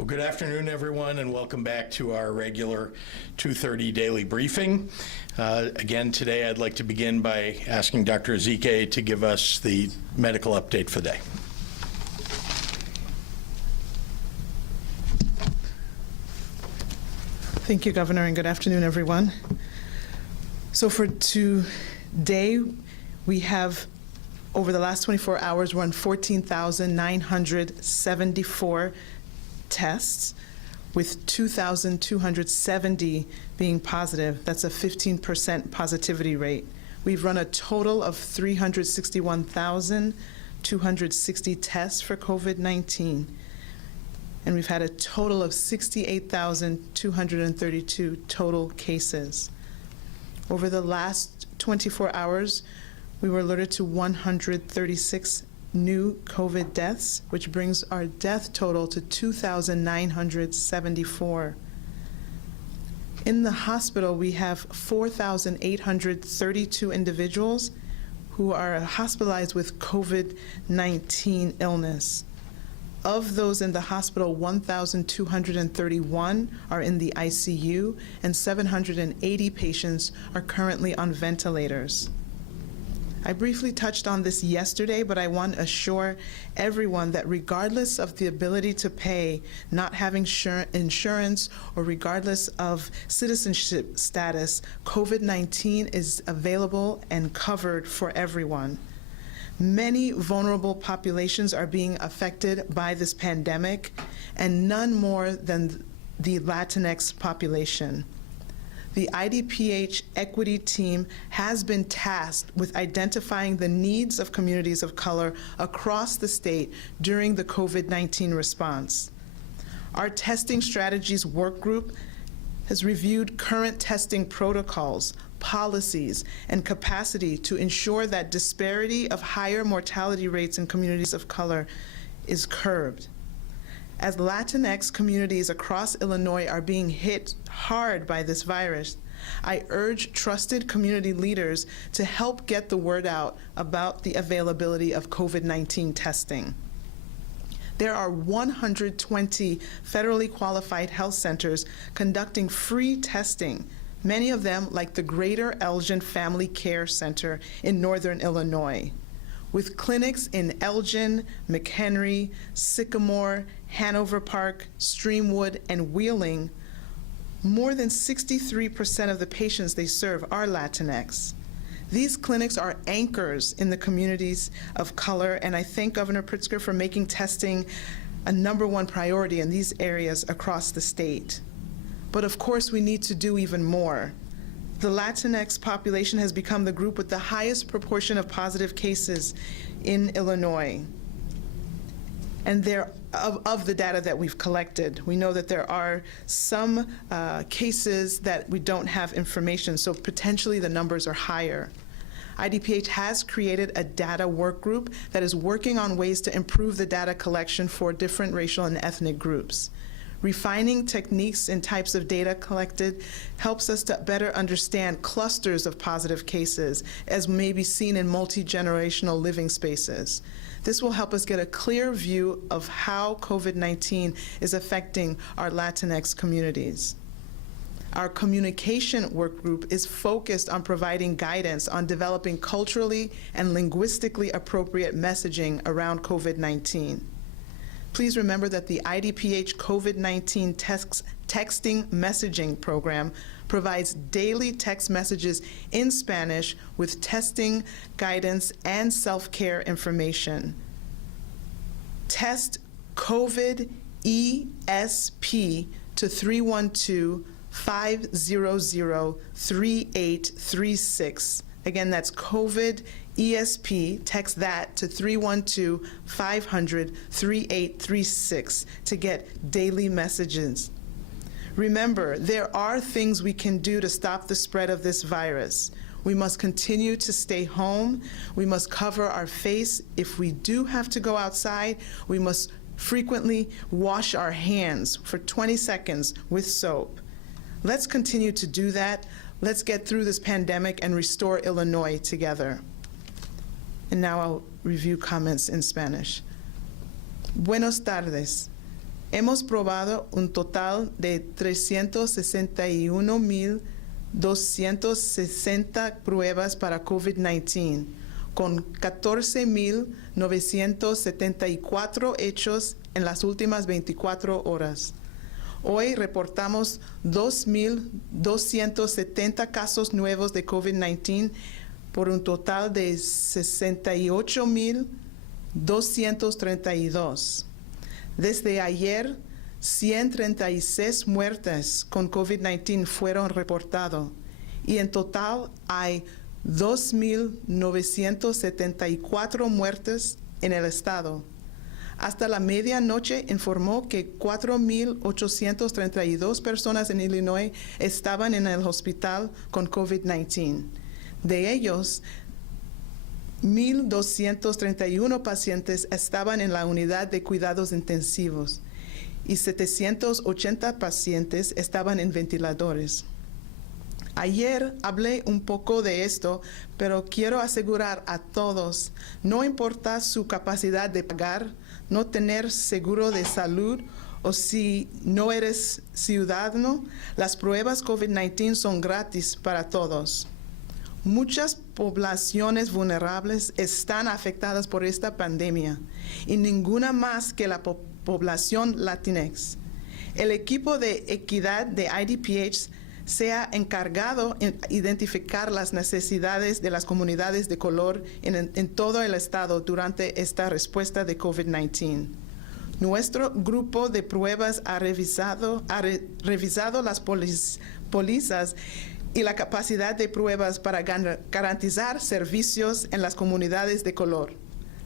Well, good afternoon, everyone, and welcome back to our regular 2:30 daily briefing. Again, today I'd like to begin by asking Dr. Ezike to give us the medical update for the day. Thank you, Governor, and good afternoon, everyone. So for today, we have, over the last 24 hours, run 14,974 tests, with 2,270 being positive. That's a 15% positivity rate. We've run a total of 361,260 tests for COVID-19. And we've had a total of 68,232 total cases. Over the last 24 hours, we were alerted to 136 new COVID deaths, which brings our death total to 2,974. In the hospital, we have 4,832 individuals who are hospitalized with COVID-19 illness. Of those in the hospital, 1,231 are in the ICU, and 780 patients are currently on ventilators. I briefly touched on this yesterday, but I want to assure everyone that regardless of the ability to pay, not having insurance, or regardless of citizenship status, COVID-19 is available and covered for everyone. Many vulnerable populations are being affected by this pandemic, and none more than the Latinx population. The IDPH equity team has been tasked with identifying the needs of communities of color across the state during the COVID-19 response. Our testing strategies work group has reviewed current testing protocols, policies, and capacity to ensure that disparity of higher mortality rates in communities of color is curbed. As Latinx communities across Illinois are being hit hard by this virus, I urge trusted community leaders to help get the word out about the availability of COVID-19 testing. There are 120 federally qualified health centers conducting free testing, many of them like the Greater Elgin Family Care Center in Northern Illinois, with clinics in Elgin, McHenry, Sycamore, Hanover Park, Streamwood, and Wheeling. More than 63% of the patients they serve are Latinx. These clinics are anchors in the communities of color, and I thank Governor Pritzker for making testing a #1 priority in these areas across the state. But of course, we need to do even more. The Latinx population has become the group with the highest proportion of positive cases in Illinois. And of the data that we've collected, we know that there are some cases that we don't have information, so potentially the numbers are higher. IDPH has created a data work group that is working on ways to improve the data collection for different racial and ethnic groups. Refining techniques and types of data collected helps us to better understand clusters of positive cases, as may be seen in multi-generational living spaces. This will help us get a clear view of how COVID-19 is affecting our Latinx communities. Our communication work group is focused on providing guidance on developing culturally and linguistically appropriate messaging around COVID-19. Please remember that the IDPH COVID-19 texting messaging program provides daily text messages in Spanish with testing, guidance, and self-care information. Test COVID ESP to 312-500-3836. Again, that's COVID ESP, text that to 312-500-3836 to get daily messages. Remember, there are things we can do to stop the spread of this virus. We must continue to stay home. We must cover our face. If we do have to go outside, we must frequently wash our hands for 20 seconds with soap. Let's continue to do that. Let's get through this pandemic and restore Illinois together. And now I'll review comments in Spanish. Buenos tardes. Hemos probado un total de 361,260 pruebas para COVID-19, con 14,974 hechos en las últimas 24 horas. Hoy reportamos 2,270 casos nuevos de COVID-19 por un total de 68,232. Desde ayer, 136 muertes con COVID-19 fueron reportadas y en total hay 2,974 muertes en el estado. Hasta la medianoche informó que 4,832 personas en Illinois estaban en el hospital con COVID-19. De ellos, 1,231 pacientes estaban en la unidad de cuidados intensivos y 780 pacientes estaban en ventiladores. Ayer hablé un poco de esto, pero quiero asegurar a todos, no importa su capacidad de pagar, no tener seguro de salud o si no eres ciudadano, las pruebas COVID-19 son gratis para todos. Muchas poblaciones vulnerables están afectadas por esta pandemia y ninguna más que la población latinx. El equipo de equidad de IDPH se ha encargado de identificar las necesidades de las comunidades de color en todo el estado durante esta respuesta de COVID-19. Nuestro grupo de pruebas ha revisado las pólizas y la capacidad de pruebas para garantizar servicios en las comunidades de color.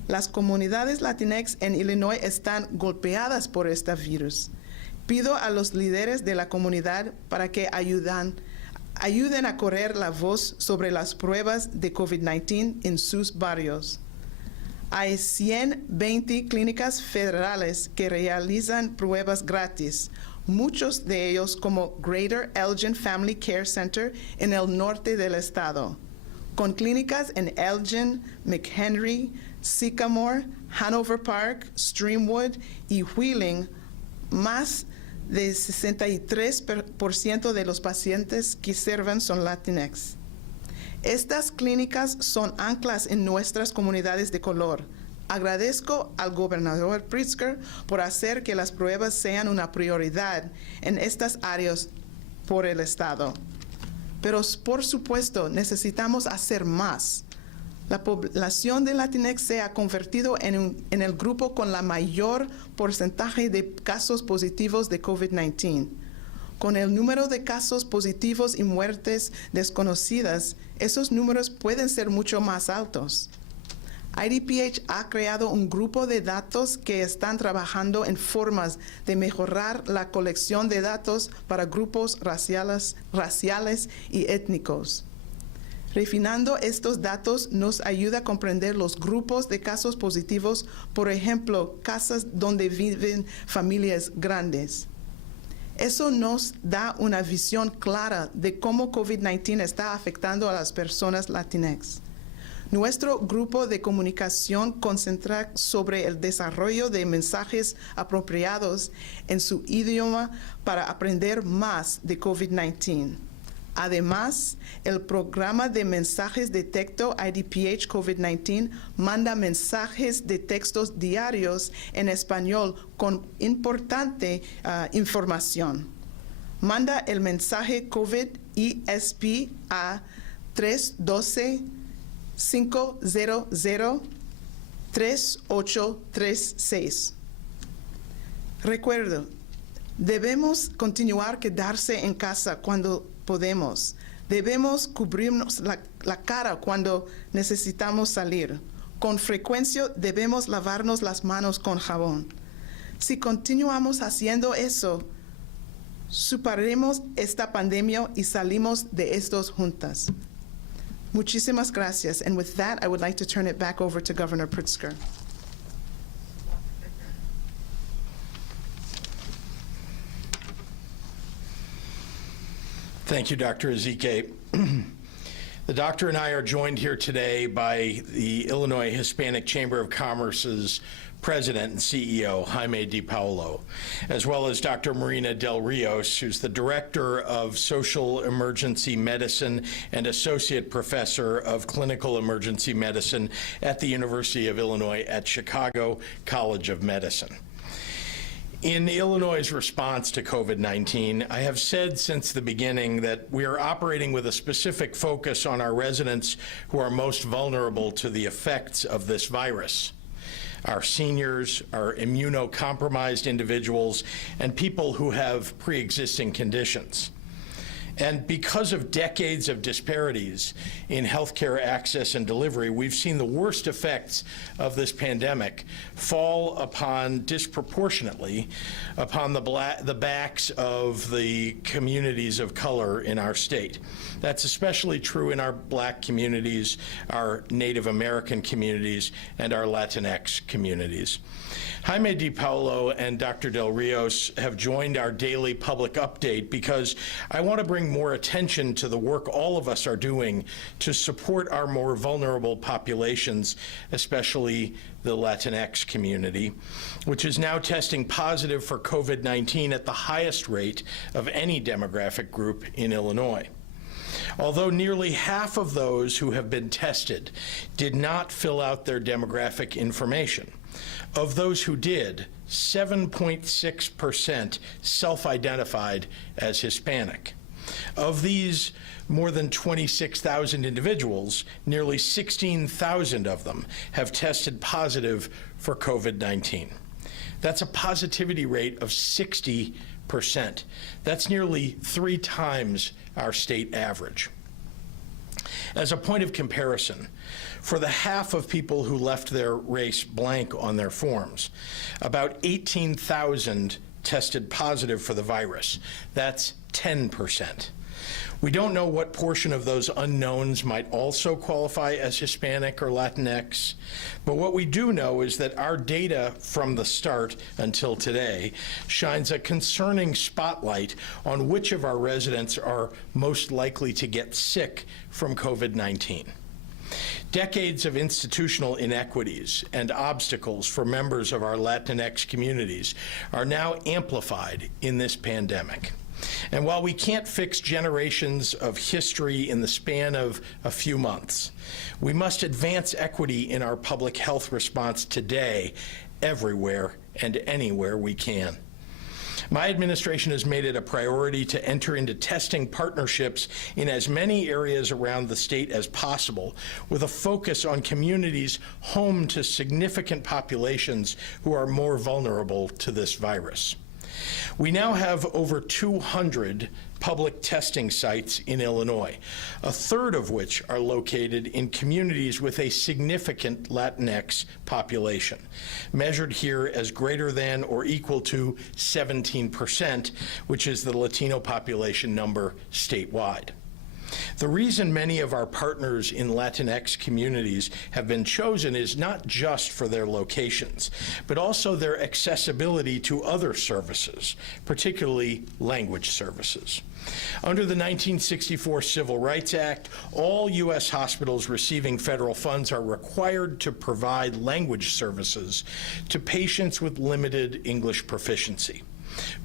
Las comunidades latinx en Illinois están golpeadas por este virus. Pido a los líderes de la comunidad para que ayuden a correr la voz sobre las pruebas de COVID-19 en sus barrios. Hay 120 clínicas federales que realizan pruebas gratis, muchos de ellos como Greater Elgin Family Care Center en el norte del estado, con clínicas en Elgin, McHenry, Sycamore, Hanover Park, Streamwood y Wheeling. Más de 63% de los pacientes que sirven son Latinx. Estas clínicas son anclas en nuestras comunidades de color. Agradezco al gobernador Pritzker por hacer que las pruebas sean una prioridad en estas áreas por el estado. Pero por supuesto necesitamos hacer más. La población de Latinx se ha convertido en el grupo con la mayor porcentaje de casos positivos de COVID-19. Con el número de casos positivos y muertes desconocidas, esos números pueden ser mucho más altos. IDPH ha creado un grupo de datos que están trabajando en formas de mejorar la colección de datos para grupos raciales y étnicos. Refinando estos datos nos ayuda a comprender los grupos de casos positivos, por ejemplo, casas donde viven familias grandes. Eso nos da una visión clara de cómo COVID-19 está afectando a las personas Latinx. Nuestro grupo de comunicación concentra sobre el desarrollo de mensajes apropiados en su idioma para aprender más de COVID-19. Además, el programa de mensajes de texto IDPH COVID-19 manda mensajes de textos diarios en español con importante información. Manda el mensaje COVID-ESP a 312-500-3836. Recuerdo, debemos continuar quedarse en casa cuando podemos. Debemos cubrirnos la cara cuando necesitamos salir. Con frecuencia debemos lavarnos las manos con jabón. Si continuamos haciendo eso, superaremos esta pandemia y salimos de estos juntas. Muchísimas gracias. And with that, I would like to turn it back over to Governor Pritzker. Thank you, Dr. Ezike. The doctor and I are joined here today by the Illinois Hispanic Chamber of Commerce's President and CEO, Jaime DiPaolo, as well as Dr. Marina Del Rios, who's the Director of Social Emergency Medicine and Associate Professor of Clinical Emergency Medicine at the University of Illinois at Chicago College of Medicine. In Illinois' response to COVID-19, I have said since the beginning that we are operating with a specific focus on our residents who are most vulnerable to the effects of this virus. Our seniors, our immunocompromised individuals, and people who have pre-existing conditions. And because of decades of disparities in healthcare access and delivery, we've seen the worst effects of this pandemic fall disproportionately upon the backs of the communities of color in our state. That's especially true in our Black communities, our Native American communities, and our Latinx communities. Jaime DiPaolo and Dr. Del Rios have joined our daily public update because I want to bring more attention to the work all of us are doing to support our more vulnerable populations, especially the Latinx community, which is now testing positive for COVID-19 at the highest rate of any demographic group in Illinois. Although nearly half of those who have been tested did not fill out their demographic information, of those who did, 7.6% self-identified as Hispanic. Of these more than 26,000 individuals, nearly 16,000 of them have tested positive for COVID-19. That's a positivity rate of 60%. That's nearly 3 times our state average. As a point of comparison, for the half of people who left their race blank on their forms, about 18,000 tested positive for the virus. That's 10%. We don't know what portion of those unknowns might also qualify as Hispanic or Latinx, but what we do know is that our data from the start until today shines a concerning spotlight on which of our residents are most likely to get sick from COVID-19. Decades of institutional inequities and obstacles for members of our Latinx communities are now amplified in this pandemic. And while we can't fix generations of history in the span of a few months, we must advance equity in our public health response today, everywhere and anywhere we can. My administration has made it a priority to enter into testing partnerships in as many areas around the state as possible, with a focus on communities home to significant populations who are more vulnerable to this virus. We now have over 200 public testing sites in Illinois, a third of which are located in communities with a significant Latinx population, measured here as greater than or equal to 17%, which is the Latino population number statewide. The reason many of our partners in Latinx communities have been chosen is not just for their locations, but also their accessibility to other services, particularly language services. Under the 1964 Civil Rights Act, all U.S. hospitals receiving federal funds are required to provide language services to patients with limited English proficiency.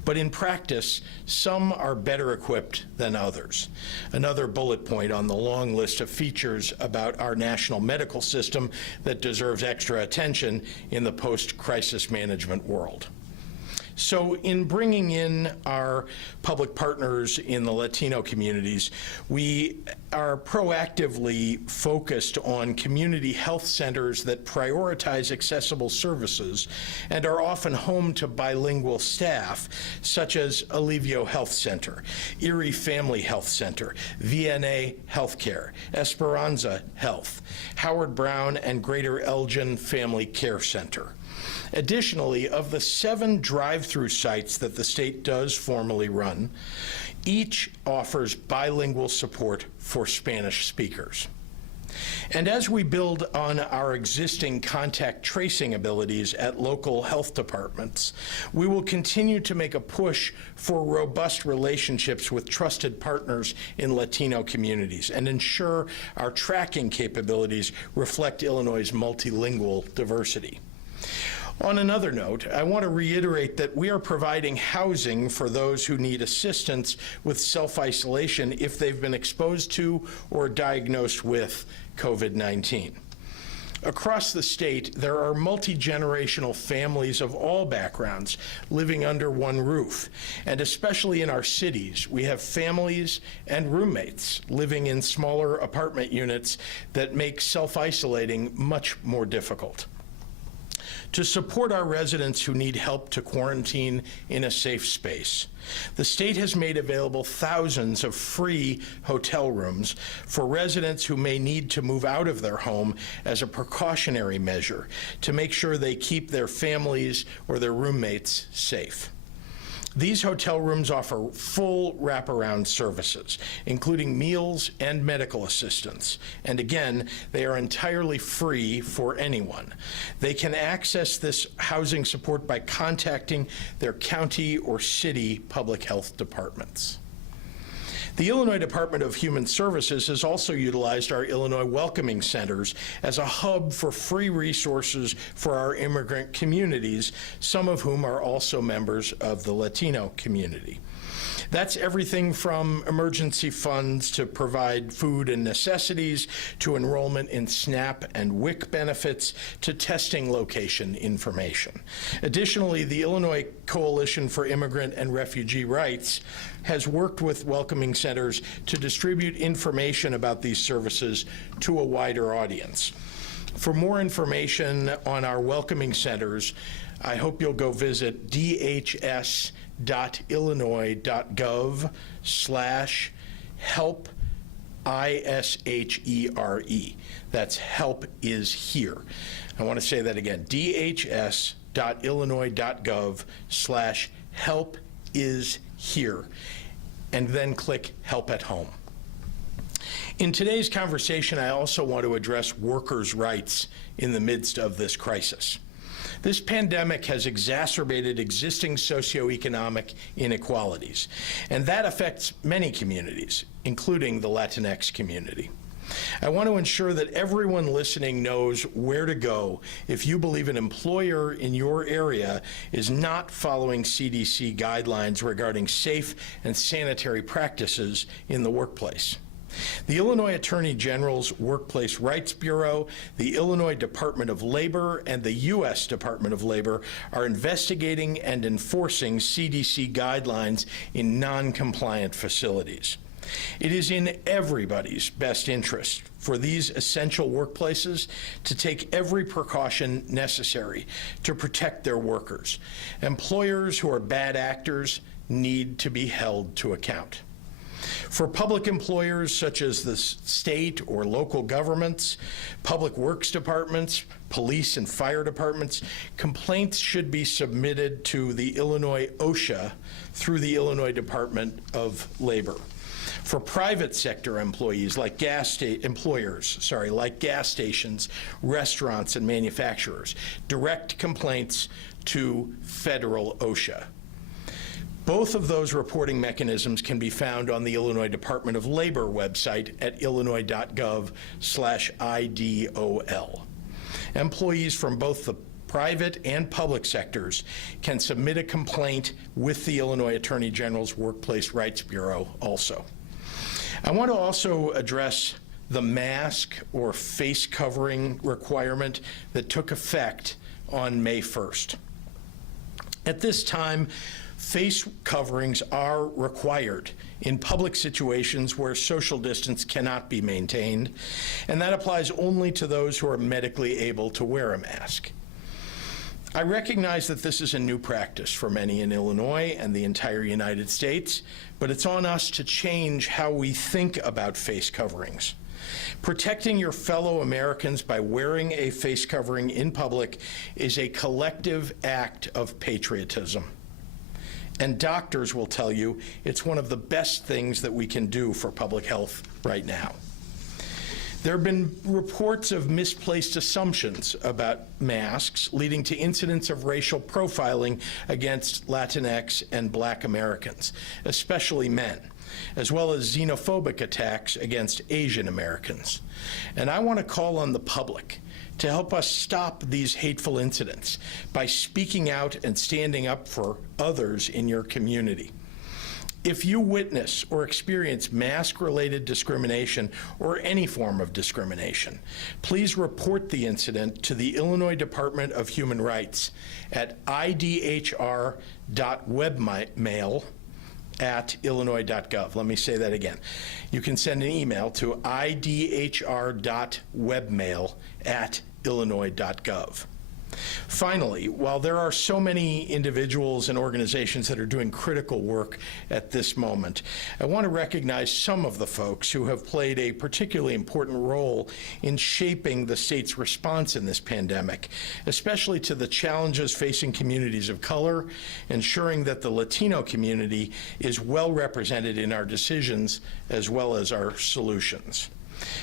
But in practice, some are better equipped than others. Another bullet point on the long list of features about our national medical system that deserves extra attention in the post-crisis management world. So in bringing in our public partners in the Latino communities, we are proactively focused on community health centers that prioritize accessible services and are often home to bilingual staff, such as Alivio Health Center, Erie Family Health Center, VNA Healthcare, Esperanza Health, Howard Brown, and Greater Elgin Family Care Center. Additionally, of the 7 drive-through sites that the state does formally run, each offers bilingual support for Spanish speakers. And as we build on our existing contact tracing abilities at local health departments, we will continue to make a push for robust relationships with trusted partners in Latino communities and ensure our tracking capabilities reflect Illinois' multilingual diversity. On another note, I want to reiterate that we are providing housing for those who need assistance with self-isolation if they've been exposed to or diagnosed with COVID-19. Across the state, there are multi-generational families of all backgrounds living under one roof, and especially in our cities, we have families and roommates living in smaller apartment units that make self-isolating much more difficult. To support our residents who need help to quarantine in a safe space, the state has made available thousands of free hotel rooms for residents who may need to move out of their home as a precautionary measure to make sure they keep their families or their roommates safe. These hotel rooms offer full wraparound services, including meals and medical assistance. And again, they are entirely free for anyone. They can access this housing support by contacting their county or city public health departments. The Illinois Department of Human Services has also utilized our Illinois Welcoming Centers as a hub for free resources for our immigrant communities, some of whom are also members of the Latino community. That's everything from emergency funds to provide food and necessities, to enrollment in SNAP and WIC benefits, to testing location information. Additionally, the Illinois Coalition for Immigrant and Refugee Rights has worked with Welcoming Centers to distribute information about these services to a wider audience. For more information on our Welcoming Centers, I hope you'll go visit dhs.illinois.gov/help ISHERE. That's help is here. I want to say that again, dhs.illinois.gov/help is here, and then click help at home. In today's conversation, I also want to address workers' rights in the midst of this crisis. This pandemic has exacerbated existing socioeconomic inequalities, and that affects many communities, including the Latinx community. I want to ensure that everyone listening knows where to go if you believe an employer in your area is not following CDC guidelines regarding safe and sanitary practices in the workplace. The Illinois Attorney General's Workplace Rights Bureau, the Illinois Department of Labor, and the U.S. Department of Labor are investigating and enforcing CDC guidelines in non-compliant facilities. It is in everybody's best interest for these essential workplaces to take every precaution necessary to protect their workers. Employers who are bad actors need to be held to account. For public employers such as the state or local governments, public works departments, police and fire departments, complaints should be submitted to the Illinois OSHA through the Illinois Department of Labor. For private sector employees like gas stations, restaurants, and manufacturers, direct complaints to federal OSHA. Both of those reporting mechanisms can be found on the Illinois Department of Labor website at illinois.gov/IDOL. Employees from both the private and public sectors can submit a complaint with the Illinois Attorney General's Workplace Rights Bureau also. I want to also address the mask or face covering requirement that took effect on May 1st. At this time, face coverings are required in public situations where social distance cannot be maintained, and that applies only to those who are medically able to wear a mask. I recognize that this is a new practice for many in Illinois and the entire United States, but it's on us to change how we think about face coverings. Protecting your fellow Americans by wearing a face covering in public is a collective act of patriotism. And doctors will tell you it's one of the best things that we can do for public health right now. There have been reports of misplaced assumptions about masks, leading to incidents of racial profiling against Latinx and Black Americans, especially men, as well as xenophobic attacks against Asian Americans. And I want to call on the public to help us stop these hateful incidents by speaking out and standing up for others in your community. If you witness or experience mask-related discrimination or any form of discrimination, please report the incident to the Illinois Department of Human Rights at idhr.webmail@illinois.gov. Let me say that again. You can send an email to idhr.webmail@illinois.gov. Finally, while there are so many individuals and organizations that are doing critical work at this moment, I want to recognize some of the folks who have played a particularly important role in shaping the state's response in this pandemic, especially to the challenges facing communities of color, ensuring that the Latino community is well represented in our decisions as well as our solutions.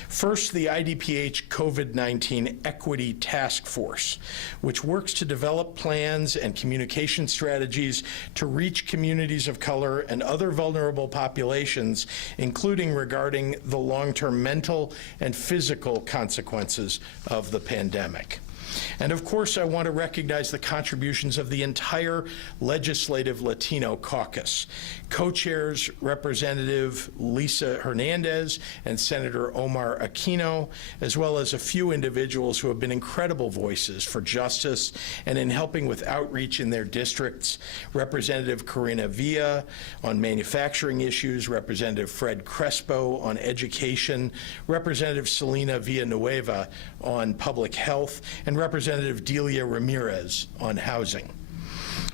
First, the IDPH COVID-19 Equity Task Force, which works to develop plans and communication strategies to reach communities of color and other vulnerable populations, including regarding the long-term mental and physical consequences of the pandemic. And of course, I want to recognize the contributions of the entire Legislative Latino Caucus. Co-chairs Representative Lisa Hernandez and Senator Omar Aquino, as well as a few individuals who have been incredible voices for justice and in helping with outreach in their districts. Representative Corina Villa on manufacturing issues, Representative Fred Crespo on education, Representative Selena Villanueva on public health, and Representative Delia Ramirez on housing.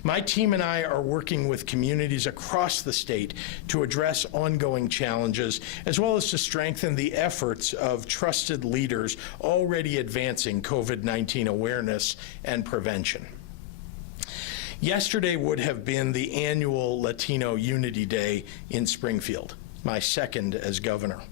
My team and I are working with communities across the state to address ongoing challenges, as well as to strengthen the efforts of trusted leaders already advancing COVID-19 awareness and prevention. Yesterday would have been the annual Latino Unity Day in Springfield, my second as governor.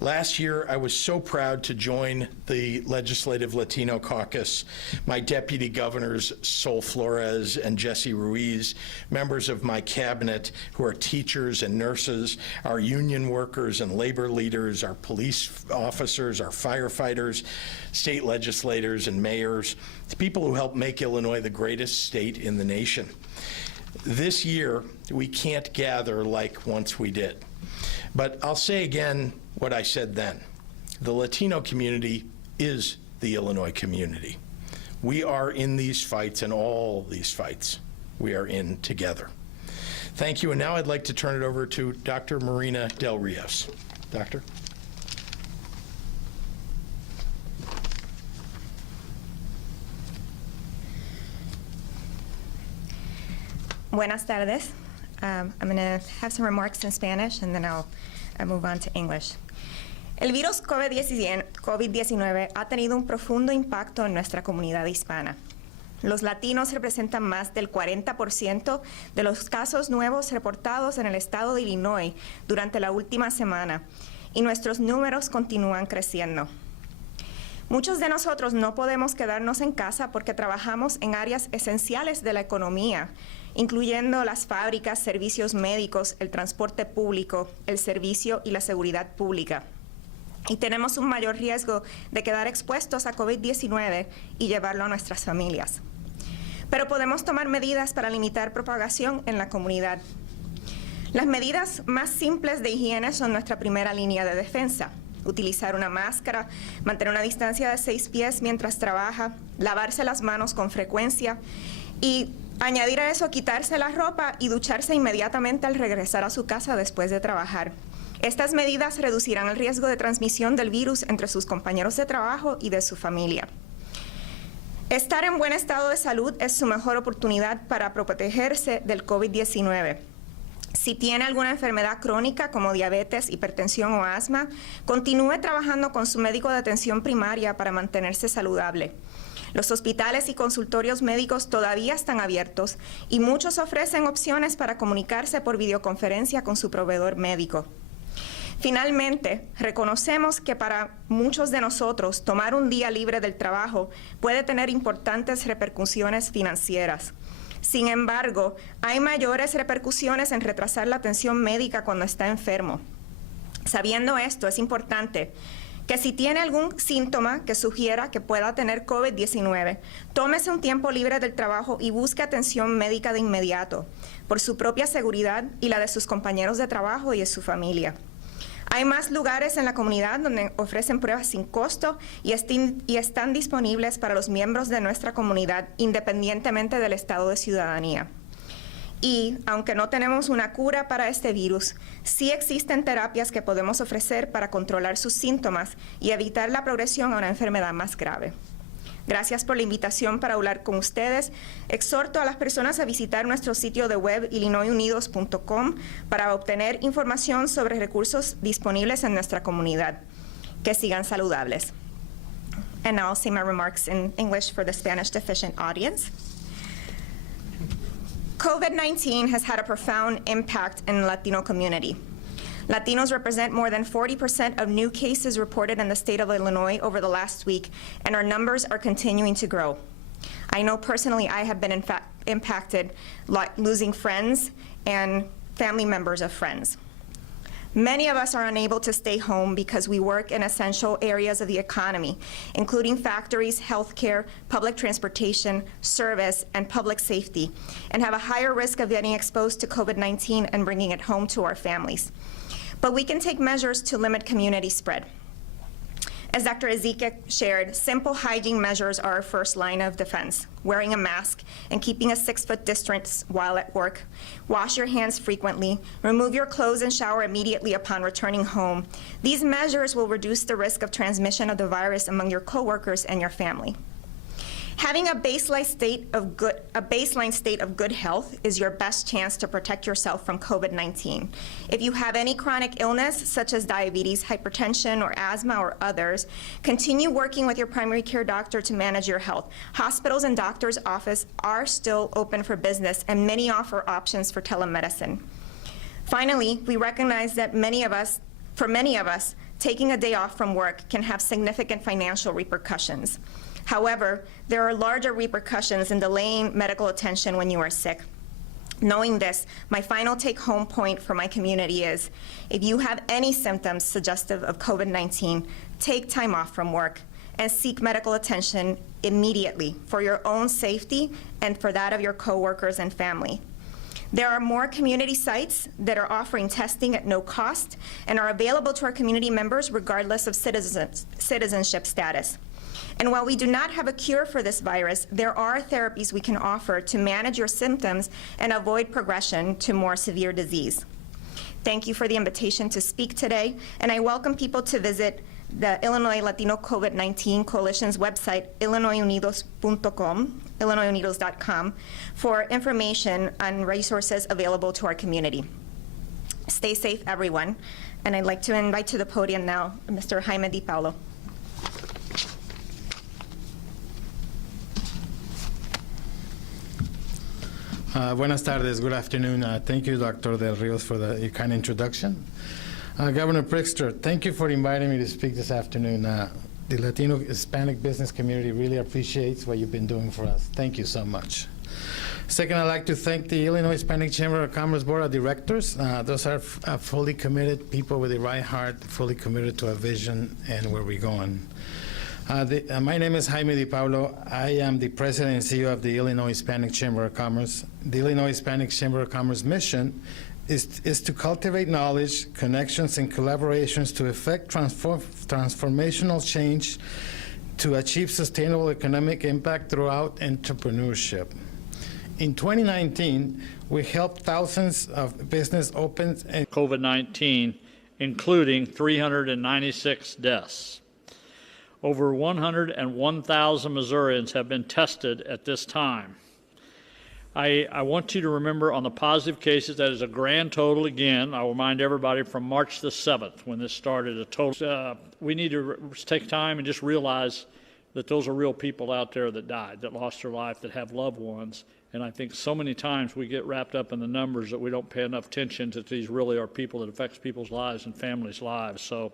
Last year, I was so proud to join the Legislative Latino Caucus, my deputy governors, Sol Flores and Jesse Ruiz, members of my cabinet who are teachers and nurses, our union workers and labor leaders, our police officers, our firefighters, state legislators and mayors, the people who help make Illinois the greatest state in the nation. This year, we can't gather like once we did. But I'll say again what I said then. The Latino community is the Illinois community. We are in these fights, and all these fights we are in together. Thank you, and now I'd like to turn it over to Dr. Marina Del Rios. Doctor? Buenas tardes. I'm going to have some remarks in Spanish, and then I'll move on to English. El virus COVID-19 ha tenido un profundo impacto en nuestra comunidad hispana. Los latinos representan más del 40% de los casos nuevos reportados en el estado de Illinois durante la última semana, y nuestros números continúan creciendo. Muchos de nosotros no podemos quedarnos en casa porque trabajamos en áreas esenciales de la economía, incluyendo las fábricas, servicios médicos, el transporte público, el servicio y la seguridad pública. Y tenemos un mayor riesgo de quedar expuestos a COVID-19 y llevarlo a nuestras familias. Pero podemos tomar medidas para limitar propagación en la comunidad. Las medidas más simples de higiene son nuestra primera línea de defensa. Utilizar una máscara, mantener una distancia de 6 pies mientras trabaja, lavarse las manos con frecuencia y añadir a eso quitarse la ropa y ducharse inmediatamente al regresar a su casa después de trabajar. Estas medidas reducirán el riesgo de transmisión del virus entre sus compañeros de trabajo y de su familia. Estar en buen estado de salud es su mejor oportunidad para protegerse del COVID-19. Si tiene alguna enfermedad crónica como diabetes, hipertensión o asma, continúe trabajando con su médico de atención primaria para mantenerse saludable. Los hospitales y consultorios médicos todavía están abiertos y muchos ofrecen opciones para comunicarse por videoconferencia con su proveedor médico. Finalmente, reconocemos que para muchos de nosotros tomar un día libre del trabajo puede tener importantes repercusiones financieras. Sin embargo, hay mayores repercusiones en retrasar la atención médica cuando está enfermo. Sabiendo esto, es importante que si tiene algún síntoma que sugiera que pueda tener COVID-19, tómese un tiempo libre del trabajo y busque atención médica de inmediato, por su propia seguridad y la de sus compañeros de trabajo y de su familia. Hay más lugares en la comunidad donde ofrecen pruebas sin costo y están disponibles para los miembros de nuestra comunidad independientemente del estado de ciudadanía. Y, aunque no tenemos una cura para este virus, sí existen terapias que podemos ofrecer para controlar sus síntomas y evitar la progresión a una enfermedad más grave. Gracias por la invitación para hablar con ustedes. Exhorto a las personas a visitar nuestro sitio de web illinoisunidos.com para obtener información sobre recursos disponibles en nuestra comunidad. Que sigan saludables. And now I'll say my remarks in English for the Spanish deficient audience. COVID-19 has had a profound impact in the Latino community. Latinos represent more than 40% of new cases reported in the state of Illinois over the last week, and our numbers are continuing to grow. I know personally I have been impacted, losing friends and family members of friends. Many of us are unable to stay home because we work in essential areas of the economy, including factories, healthcare, public transportation, service, and public safety, and have a higher risk of getting exposed to COVID-19 and bringing it home to our families. But we can take measures to limit community spread. As Dr. Ezike shared, simple hygiene measures are our first line of defense. Wearing a mask and keeping a 6-foot distance while at work. Wash your hands frequently. Remove your clothes and shower immediately upon returning home. These measures will reduce the risk of transmission of the virus among your coworkers and your family. Having a baseline state of good health is your best chance to protect yourself from COVID-19. If you have any chronic illness, such as diabetes, hypertension, or asthma, or others, continue working with your primary care doctor to manage your health. Hospitals and doctors' offices are still open for business, and many offer options for telemedicine. Finally, we recognize that for many of us, taking a day off from work can have significant financial repercussions. However, there are larger repercussions in delaying medical attention when you are sick. Knowing this, my final take-home point for my community is, if you have any symptoms suggestive of COVID-19, take time off from work and seek medical attention immediately for your own safety and for that of your coworkers and family. There are more community sites that are offering testing at no cost and are available to our community members regardless of citizenship status. And while we do not have a cure for this virus, there are therapies we can offer to manage your symptoms and avoid progression to more severe disease. Thank you for the invitation to speak today, and I welcome people to visit the Illinois Latino COVID-19 Coalition's website, illinoisunidos.com, for information on resources available to our community. Stay safe, everyone. And I'd like to invite to the podium now Mr. Jaime Di Paolo. Buenas tardes, good afternoon. Thank you, Dr. Del Rios, for the kind introduction. Governor Pritzker, thank you for inviting me to speak this afternoon. The Latino Hispanic business community really appreciates what you've been doing for us. Thank you so much. Second, I'd like to thank the Illinois Hispanic Chamber of Commerce Board of Directors. Those are fully committed people with the right heart, fully committed to our vision and where we're going. My name is Jaime Di Paolo. I am the president and CEO of the Illinois Hispanic Chamber of Commerce. The Illinois Hispanic Chamber of Commerce mission is to cultivate knowledge, connections, and collaborations to effect transformational change to achieve sustainable economic impact throughout entrepreneurship. In 2019, we helped thousands of business open and COVID-19, including 396 deaths. Over 101,000 Missourians have been tested at this time. I want you to remember on the positive cases, that is a grand total again. I'll remind everybody from March the 7th when this started, a total. We need to take time and just realize that those are real people out there that died, that lost their life, that have loved ones. And I think so many times we get wrapped up in the numbers that we don't pay enough attention that these really are people that affects people's lives and families' lives. So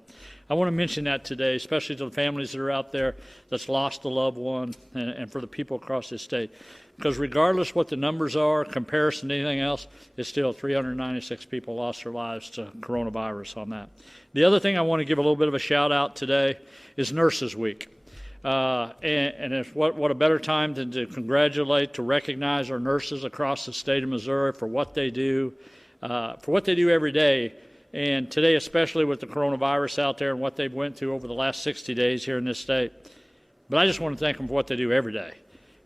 I want to mention that today, especially to the families that are out there that's lost a loved one and for the people across this state. because regardless what the numbers are, comparison to anything else, it's still 396 people lost their lives to coronavirus on that. The other thing I want to give a little bit of a shout out today is Nurses Week. And it's what a better time than to congratulate, to recognize our nurses across the state of Missouri for what they do every day. And today, especially with the coronavirus out there and what they've went through over the last 60 days here in this state. But I just want to thank them for what they do every day.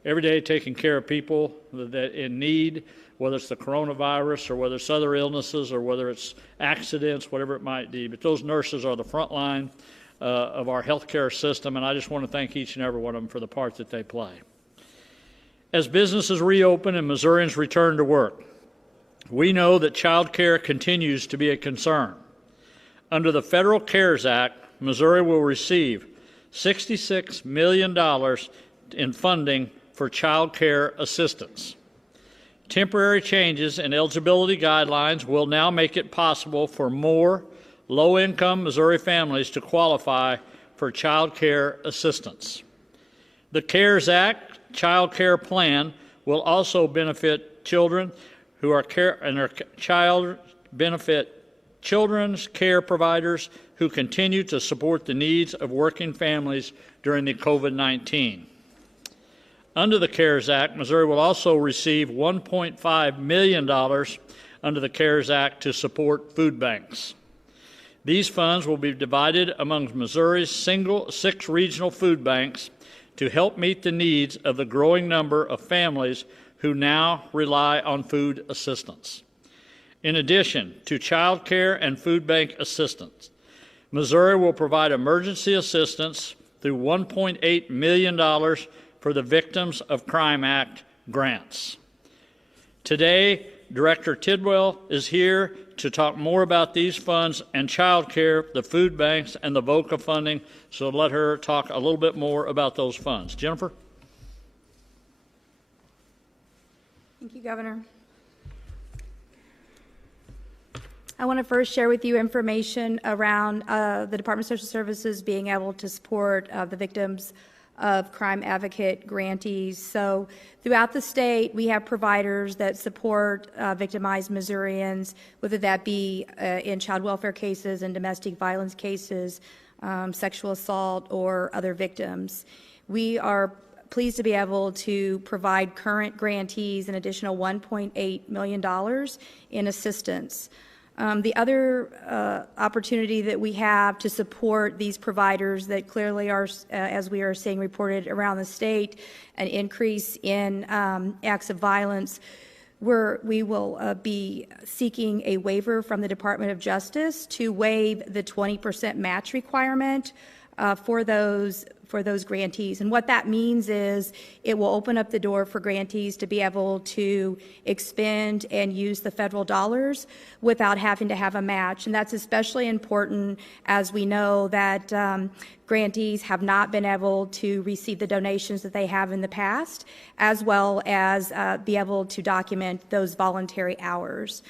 Every day taking care of people that in need, whether it's the coronavirus or whether it's other illnesses or whether it's accidents, whatever it might be. But those nurses are the front line of our healthcare system, and I just want to thank each and every one of them for the part that they play. As businesses reopen and Missourians return to work, we know that child care continues to be a concern. Under the Federal CARES Act, Missouri will receive $66 million in funding for child care assistance. Temporary changes in eligibility guidelines will now make it possible for more low-income Missouri families to qualify for child care assistance. The CARES Act Child Care Plan will also benefit children who are benefit children's care providers who continue to support the needs of working families during the COVID-19. Under the CARES Act, Missouri will also receive $1.5 million under the CARES Act to support food banks. These funds will be divided among Missouri's 6 regional food banks to help meet the needs of the growing number of families who now rely on food assistance. In addition to child care and food bank assistance, Missouri will provide emergency assistance through $1.8 million for the Victims of Crime Act grants. Today, Director Tidwell is here to talk more about these funds and child care, the food banks, and the VOCA funding, so let her talk a little bit more about those funds. Jennifer? Thank you, Governor. I want to first share with you information around the Department of Social Services being able to support the Victims of Crime Advocate grantees. So throughout the state, we have providers that support victimized Missourians, whether that be in child welfare cases and domestic violence cases, sexual assault, or other victims. We are pleased to be able to provide current grantees an additional $1.8 million in assistance. The other opportunity that we have to support these providers that clearly are, as we are seeing reported around the state, an increase in acts of violence, we will be seeking a waiver from the Department of Justice to waive the 20% match requirement for those grantees. And what that means is it will open up the door for grantees to be able to expend and use the federal dollars without having to have a match. And that's especially important as we know that grantees have not been able to receive the donations that they have in the past, as well as be able to document those voluntary hours.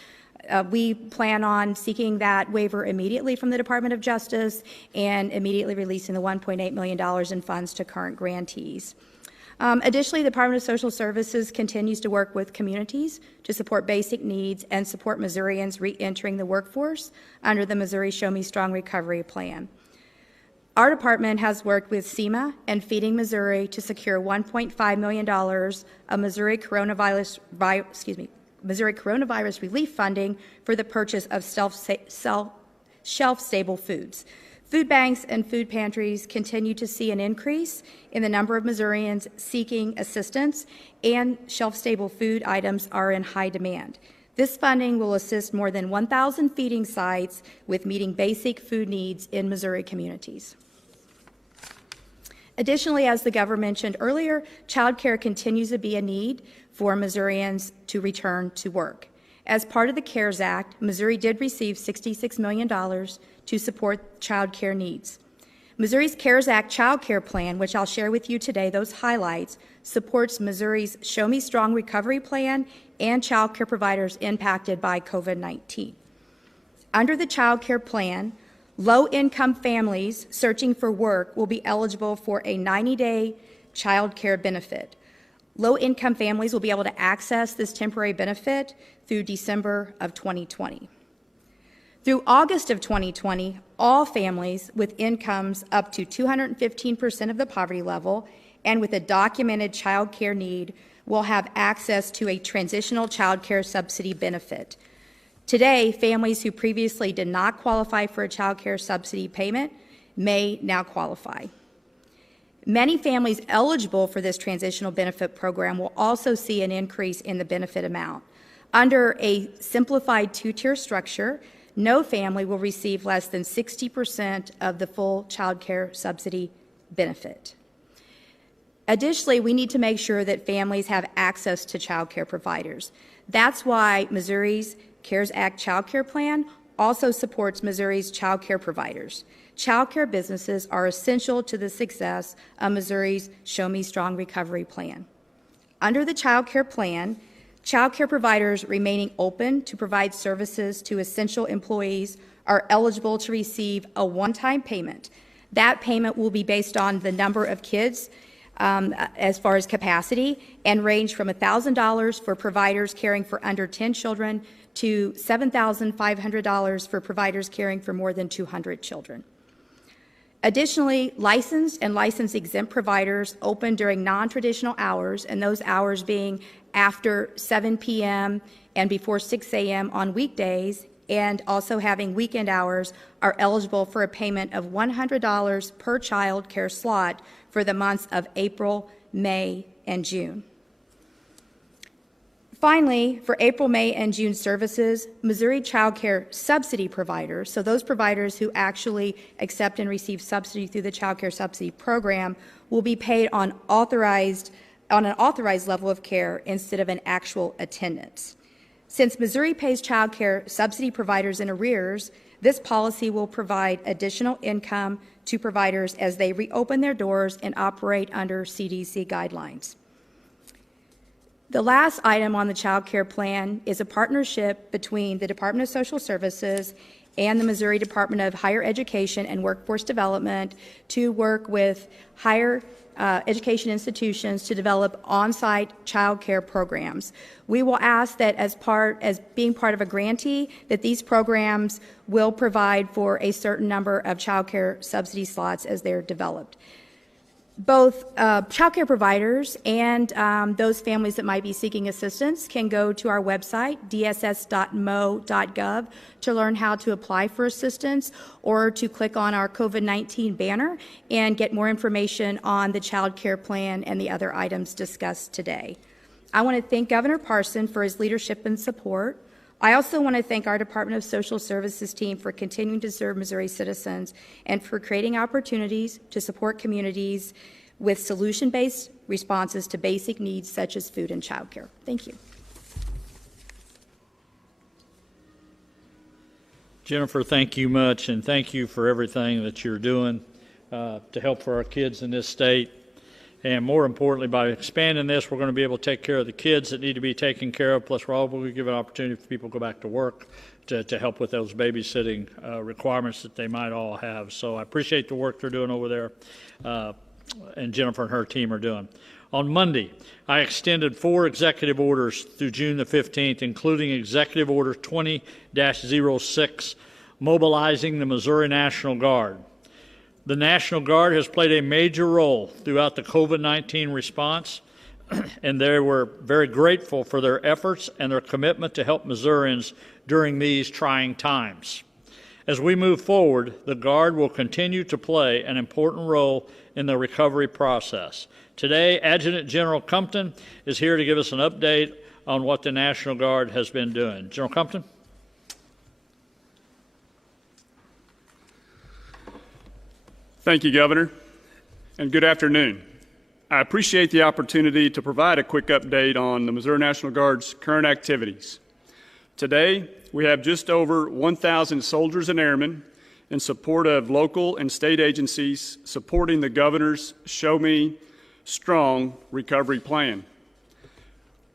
We plan on seeking that waiver immediately from the Department of Justice and immediately releasing the $1.8 million in funds to current grantees. Additionally, the Department of Social Services continues to work with communities to support basic needs and support Missourians re-entering the workforce under the Missouri Show Me Strong Recovery Plan. Our department has worked with SEMA and Feeding Missouri to secure $1.5 million of Missouri coronavirus relief funding for the purchase of shelf-stable foods. Food banks and food pantries continue to see an increase in the number of Missourians seeking assistance, and shelf-stable food items are in high demand. This funding will assist more than 1,000 feeding sites with meeting basic food needs in Missouri communities. Additionally, as the governor mentioned earlier, child care continues to be a need for Missourians to return to work. As part of the CARES Act, Missouri did receive $66 million to support child care needs. Missouri's CARES Act Child Care Plan, which I'll share with you today, those highlights, supports Missouri's Show Me Strong Recovery Plan and child care providers impacted by COVID-19. Under the Child Care Plan, low-income families searching for work will be eligible for a 90-day child care benefit. Low-income families will be able to access this temporary benefit through December of 2020. Through August of 2020, all families with incomes up to 215% of the poverty level and with a documented child care need will have access to a transitional child care subsidy benefit. Today, families who previously did not qualify for a child care subsidy payment may now qualify. Many families eligible for this transitional benefit program will also see an increase in the benefit amount. Under a simplified two-tier structure, no family will receive less than 60% of the full child care subsidy benefit. Additionally, we need to make sure that families have access to child care providers. That's why Missouri's CARES Act Child Care Plan also supports Missouri's child care providers. Child care businesses are essential to the success of Missouri's Show Me Strong Recovery Plan. Under the child care plan, child care providers remaining open to provide services to essential employees are eligible to receive a one-time payment. That payment will be based on the number of kids as far as capacity and range from $1,000 for providers caring for under 10 children to $7,500 for providers caring for more than 200 children. Additionally, licensed and license-exempt providers open during non-traditional hours, and those hours being after 7 p.m. and before 6 a.m. on weekdays, and also having weekend hours, are eligible for a payment of $100 per child care slot for the months of April, May, and June. Finally, for April, May, and June services, Missouri Child Care Subsidy providers, so those providers who actually accept and receive subsidy through the Child Care Subsidy program, will be paid on an authorized level of care instead of an actual attendance. Since Missouri pays child care subsidy providers in arrears, this policy will provide additional income to providers as they reopen their doors and operate under CDC guidelines. The last item on the child care plan is a partnership between the Department of Social Services and the Missouri Department of Higher Education and Workforce Development to work with higher education institutions to develop on-site child care programs. We will ask that as being part of a grantee, that these programs will provide for a certain number of child care subsidy slots as they're developed. Both child care providers and those families that might be seeking assistance can go to our website, dss.mo.gov, to learn how to apply for assistance or to click on our COVID-19 banner and get more information on the child care plan and the other items discussed today. I want to thank Governor Parson for his leadership and support. I also want to thank our Department of Social Services team for continuing to serve Missouri citizens and for creating opportunities to support communities with solution-based responses to basic needs such as food and child care. Thank you. Jennifer, thank you much, and thank you for everything that you're doing to help for our kids in this state. And more importantly, by expanding this, we're going to be able to take care of the kids that need to be taken care of, plus we're all going to give an opportunity for people to go back to work to help with those babysitting requirements that they might all have. So I appreciate the work they're doing over there, and Jennifer and her team are doing. On Monday, I extended 4 executive orders through June the 15th, including Executive Order 20-06, mobilizing the Missouri National Guard. The National Guard has played a major role throughout the COVID-19 response, and they were very grateful for their efforts and their commitment to help Missourians during these trying times. As we move forward, the Guard will continue to play an important role in the recovery process. Today, Adjutant General Compton is here to give us an update on what the National Guard has been doing. General Compton? Thank you, Governor, and good afternoon. I appreciate the opportunity to provide a quick update on the Missouri National Guard's current activities. Today, we have just over 1,000 soldiers and airmen in support of local and state agencies supporting the Governor's Show Me Strong Recovery Plan.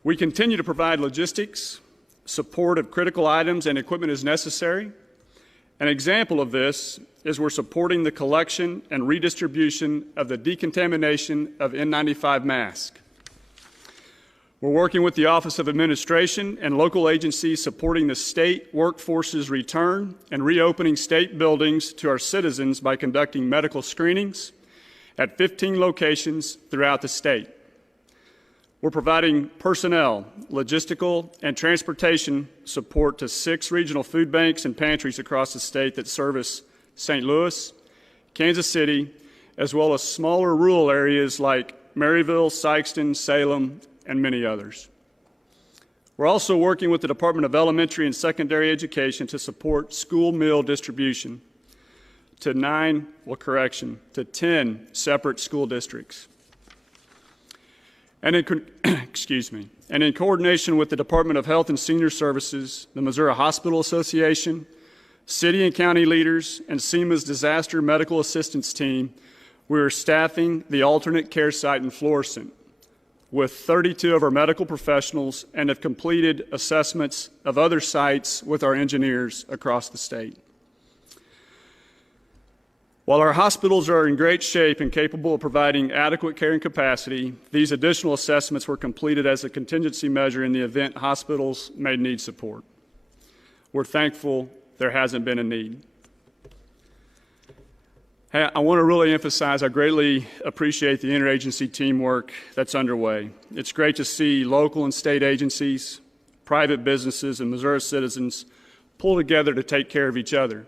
We continue to provide logistics, support of critical items and equipment as necessary. An example of this is we're supporting the collection and redistribution of the decontamination of N95 masks. We're working with the Office of Administration and local agencies supporting the state workforce's return and reopening state buildings to our citizens by conducting medical screenings at 15 locations throughout the state. We're providing personnel, logistical, and transportation support to 6 regional food banks and pantries across the state that service St. Louis, Kansas City, as well as smaller rural areas like Maryville, Sikeston, Salem, and many others. We're also working with the Department of Elementary and Secondary Education to support school meal distribution to 10 separate school districts. And in coordination with the Department of Health and Senior Services, the Missouri Hospital Association, city and county leaders, and SEMA's Disaster Medical Assistance Team, we are staffing the alternate care site in Florissant with 32 of our medical professionals and have completed assessments of other sites with our engineers across the state. While our hospitals are in great shape and capable of providing adequate care and capacity, these additional assessments were completed as a contingency measure in the event hospitals may need support. We're thankful there hasn't been a need. Hey, I want to really emphasize I greatly appreciate the interagency teamwork that's underway. It's great to see local and state agencies, private businesses, and Missouri citizens pull together to take care of each other.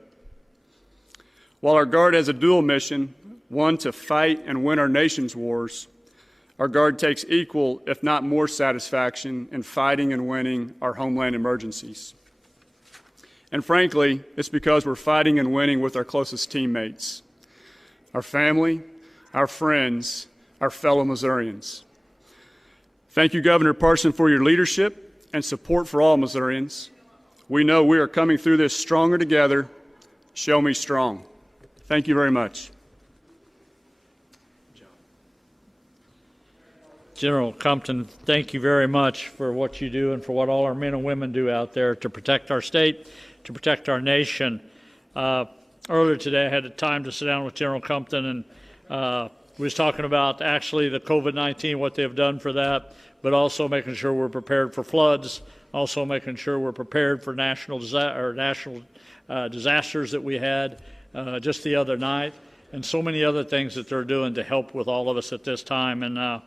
While our Guard has a dual mission, one to fight and win our nation's wars, our Guard takes equal, if not more, satisfaction in fighting and winning our homeland emergencies. And frankly, it's because we're fighting and winning with our closest teammates, our family, our friends, our fellow Missourians. Thank you, Governor Parson, for your leadership and support for all Missourians. We know we are coming through this stronger together. Show me strong. Thank you very much. General Compton, thank you very much for what you do and for what all our men and women do out there to protect our state, to protect our nation. Earlier today, I had the time to sit down with General Compton, and we was talking about actually the COVID-19, what they've done for that, but also making sure we're prepared for floods, also making sure we're prepared for national disasters that we had just the other night, and so many other things that they're doing to help with all of us at this time. And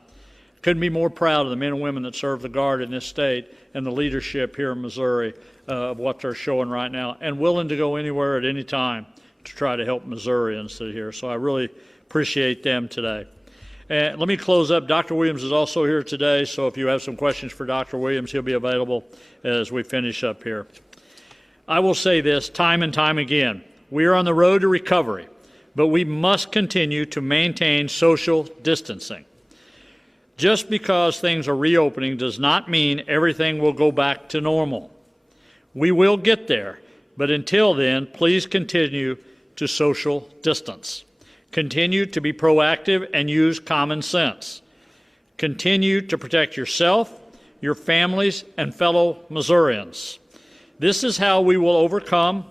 couldn't be more proud of the men and women that serve the Guard in this state and the leadership here in Missouri of what they're showing right now, and willing to go anywhere at any time to try to help Missourians that are here. So I really appreciate them today. And let me close up. Dr. Williams is also here today, so if you have some questions for Dr. Williams, he'll be available as we finish up here. I will say this time and time again. We are on the road to recovery, but we must continue to maintain social distancing. Just because things are reopening does not mean everything will go back to normal. We will get there, but until then, please continue to social distance. Continue to be proactive and use common sense. Continue to protect yourself, your families, and fellow Missourians. This is how we will overcome,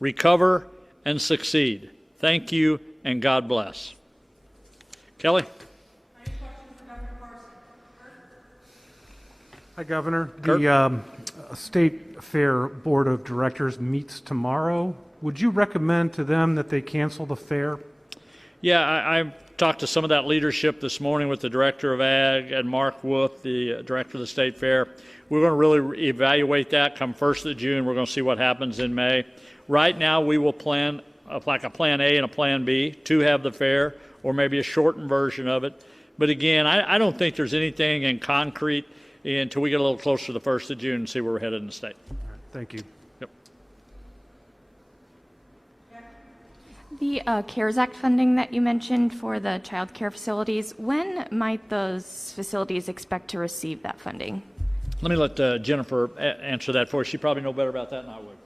recover, and succeed. Thank you, and God bless. Kelly? Hi, Governor. The State Fair Board of Directors meets tomorrow. Would you recommend to them that they cancel the fair? Yeah, I talked to some of that leadership this morning with the Director of Ag and Mark Wolf, the Director of the State Fair. We're going to really evaluate that come 1st of June. We're going to see what happens in May. Right now, we will plan like a plan A and a plan B to have the fair, or maybe a shortened version of it. But again, I don't think there's anything in concrete until we get a little closer to the 1st of June and see where we're headed in the state. All right, thank you. Yep. The CARES Act funding that you mentioned for the child care facilities, when might those facilities expect to receive that funding? Let me let Jennifer answer that for us. She probably know better about that than I would.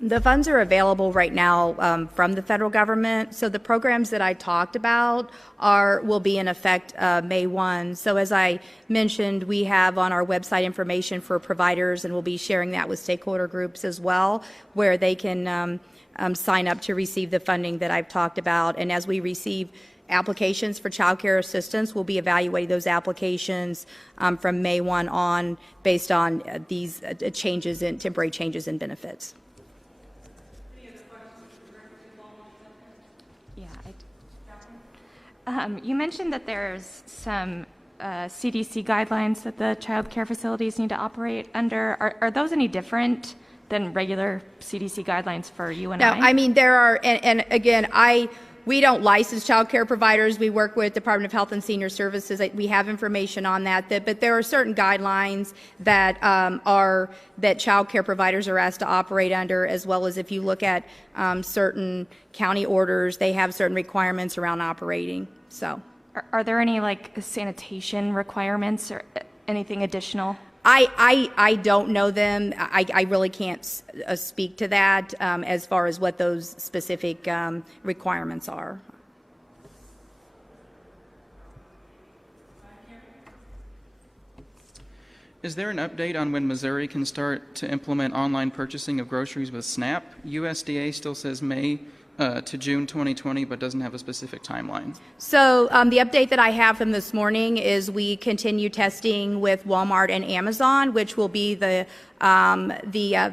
The funds are available right now from the federal government. So the programs that I talked about will be in effect May 1. So as I mentioned, we have on our website information for providers, and we'll be sharing that with stakeholder groups as well, where they can sign up to receive the funding that I've talked about. And as we receive applications for child care assistance. We'll be evaluating those applications from May 1 on based on these changes in temporary changes in benefits. Yeah. You mentioned that there's some CDC guidelines that the child care facilities need to operate under. Are those any different than regular CDC guidelines for you and No, I? I mean, there are, and again, we don't license child care providers. We work with Department of Health and Senior Services. We have information on that, but there are certain guidelines that that child care providers are asked to operate under, as well as if you look at certain county orders, they have certain requirements around operating. So, Are there any like sanitation requirements or anything additional? I don't know them. I really can't speak to that as far as what those specific requirements are. Is there an update on when Missouri can start to implement online purchasing of groceries with SNAP? USDA still says May to June 2020, but doesn't have a specific timeline. So the update that I have from this morning is we continue testing with Walmart and Amazon, which will be the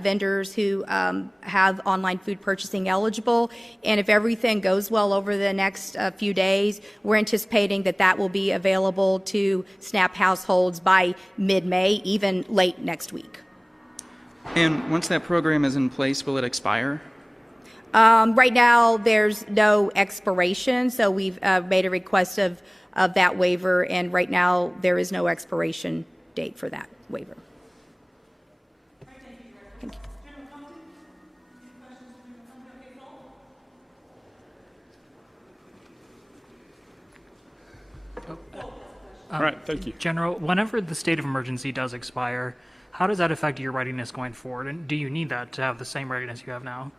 vendors who have online food purchasing eligible. And if everything goes well over the next few days, we're anticipating that that will be available to SNAP households by mid-May, even late next week. And once that program is in place, will it expire? Right now, there's no expiration, so we've made a request of that waiver, and right now, there is no expiration date for that waiver. Thank you. All right, thank you. General, whenever the state of emergency does expire, how does that affect your readiness going forward? And do you need that to have the same readiness you have now?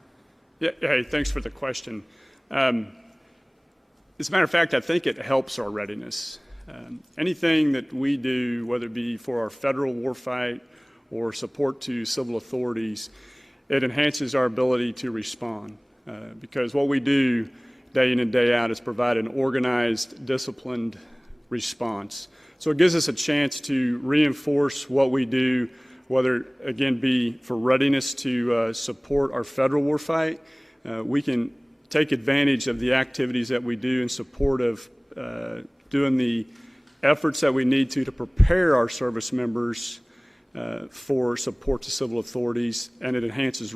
Yeah, hey, thanks for the question. As a matter of fact, I think it helps our readiness. Anything that we do, whether it be for our federal warfight or support to civil authorities, it enhances our ability to respond. Because what we do day in and day out is provide an organized, disciplined response. So it gives us a chance to reinforce what we do, whether, again, be for readiness to support our federal warfight. We can take advantage of the activities that we do in support of doing the efforts that we need to prepare our service members for support to civil authorities, and it enhances